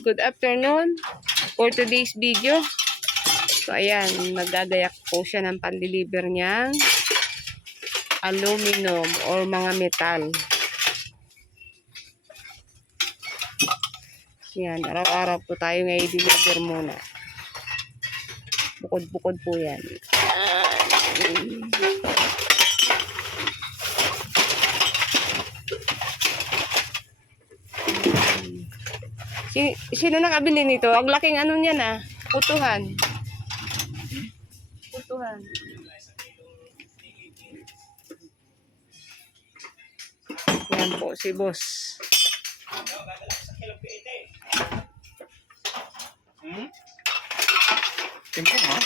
Good afternoon for today's video. So ayan, magdadayak po siya ng pan-deliver niyang aluminum or mga metal. Yan, araw-araw po tayo ngayon i-deliver muna. Bukod-bukod po yan. Sino nakabili nito? Ang laking ano niyan ah. Putuhan. Putuhan. Yan po si boss. Tempo ha?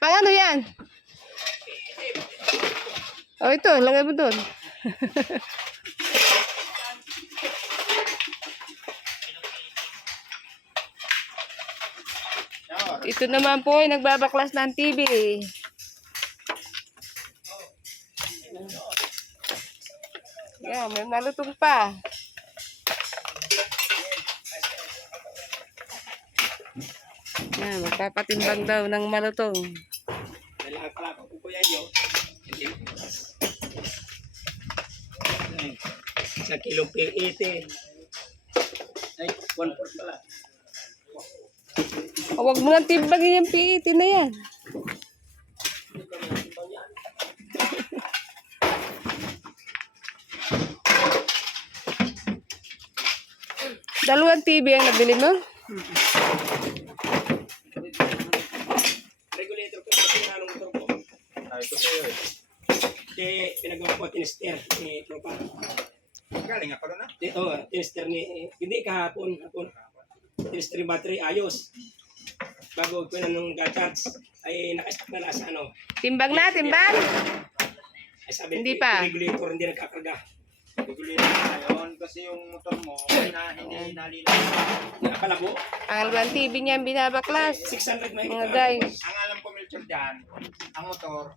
Pang ano yan? Oh, ito. Lagay mo doon. Ito naman po ay nagbabaklas ng TV. Yan, may malutong pa. Yan, magpapatimbang daw ng malutong. Sa kilo per 80. Ay, 1/4 pala. Oh, wag mo nang timbangin yung PET na yan. Dalawang TV ang nabili mo? Regulator ko kasi anong motor ko. Ito sa'yo eh. Pinagawa ko tinister ni Tropa. Galing nga pala na? Oo, tinister ni, hindi kahapon. Tinister yung battery, ayos. Bago ko na nung ga-charge, ay naka-stop na sa ano. Timbang na, timbang! Ay sabi, Hindi pa. Regulator hindi nagkakarga. Regulator ngayon kasi yung motor mo hindi nalilito. Nakapalabo. Ang dalawang TV niya ang binabaklas. 600 may Mga guys. Ang alam ko, Melchor, dyan, ang motor,